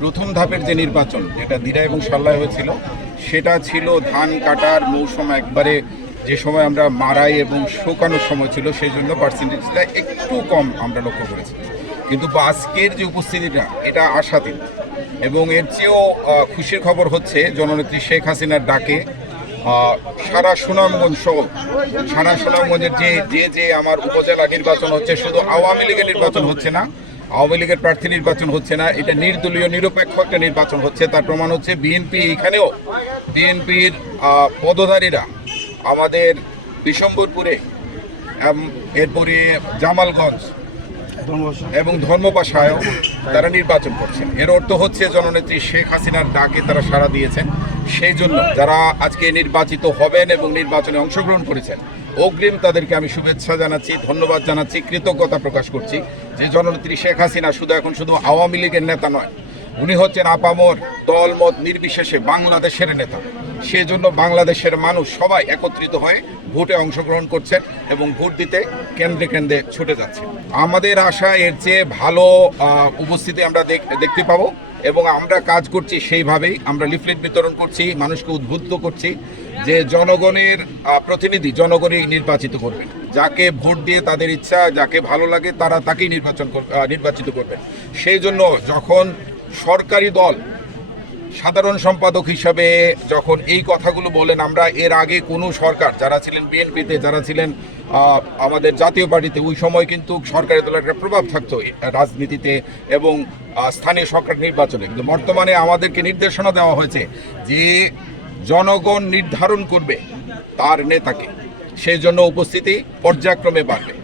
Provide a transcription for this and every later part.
প্রথম ধাপের যে নির্বাচন, যেটা দিরা এবং সাল্লায় হয়েছিল, সেটা ছিল ধান কাটার মৌসুম একবারে, যে সময় আমরা মারাই এবং শুকানোর সময় ছিল, সেই জন্য পার্সেন্টেজটা একটু কম আমরা লক্ষ্য করেছি। কিন্তু আজকের যে উপস্থিতিটা, এটা আশাতীত। এবং এর চেয়েও খুশির খবর হচ্ছে জননেত্রী শেখ হাসিনার ডাকে সারা সুনামগঞ্জ সহ সারা সুনামগঞ্জের যে আমার উপজেলা নির্বাচন হচ্ছে, শুধু আওয়ামী লীগের নির্বাচন হচ্ছে না, আওয়ামী লীগের প্রার্থী নির্বাচন হচ্ছে না, এটা নির্দলীয় নিরপেক্ষ একটা নির্বাচন হচ্ছে। তার প্রমাণ হচ্ছে বিএনপি, এখানেও বিএনপির পদধারীরা আমাদের বিশম্বরপুরে, এরপরে জামালগঞ্জ এবং ধর্মপাশায়ও তারা নির্বাচন করছেন। এর অর্থ হচ্ছে জননেত্রী শেখ হাসিনার ডাকে তারা সাড়া দিয়েছেন। সেই জন্য যারা আজকে নির্বাচিত হবেন এবং নির্বাচনে অংশগ্রহণ করেছেন, অগ্রিম তাদেরকে আমি শুভেচ্ছা জানাচ্ছি, ধন্যবাদ জানাচ্ছি, কৃতজ্ঞতা প্রকাশ করছি যে জননেত্রী শেখ হাসিনা শুধু আওয়ামী লীগের নেতা নয়, উনি হচ্ছেন আপামর দলমত নির্বিশেষে বাংলাদেশের নেতা। সেজন্য বাংলাদেশের মানুষ সবাই একত্রিত হয়ে ভোটে অংশগ্রহণ করছেন এবং ভোট দিতে কেন্দ্রে কেন্দ্রে ছুটে যাচ্ছে। আমাদের আশা এর চেয়ে ভালো উপস্থিতি আমরা দেখতে পাবো এবং আমরা কাজ করছি সেইভাবেই। আমরা লিফলেট বিতরণ করছি, মানুষকে উদ্বুদ্ধ করছি যে জনগণের প্রতিনিধি জনগণই নির্বাচিত করবেন। যাকে ভোট দিয়ে তাদের ইচ্ছা, যাকে ভালো লাগে তারা তাকেই নির্বাচিত করবেন। সেই জন্য যখন সরকারি দল সাধারণ সম্পাদক হিসাবে যখন এই কথাগুলো বলেন, আমরা এর আগে কোনো সরকার, যারা ছিলেন বিএনপিতে, যারা ছিলেন আমাদের জাতীয় পার্টিতে, ওই সময় কিন্তু সরকারি দলের একটা প্রভাব থাকতো রাজনীতিতে এবং স্থানীয় সরকার নির্বাচনে। কিন্তু বর্তমানে আমাদেরকে নির্দেশনা দেওয়া হয়েছে যে জনগণ নির্ধারণ করবে তার নেতাকে, সেই জন্য উপস্থিতি পর্যায়ক্রমে বাড়বে।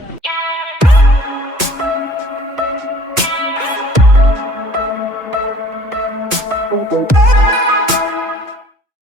Thank you.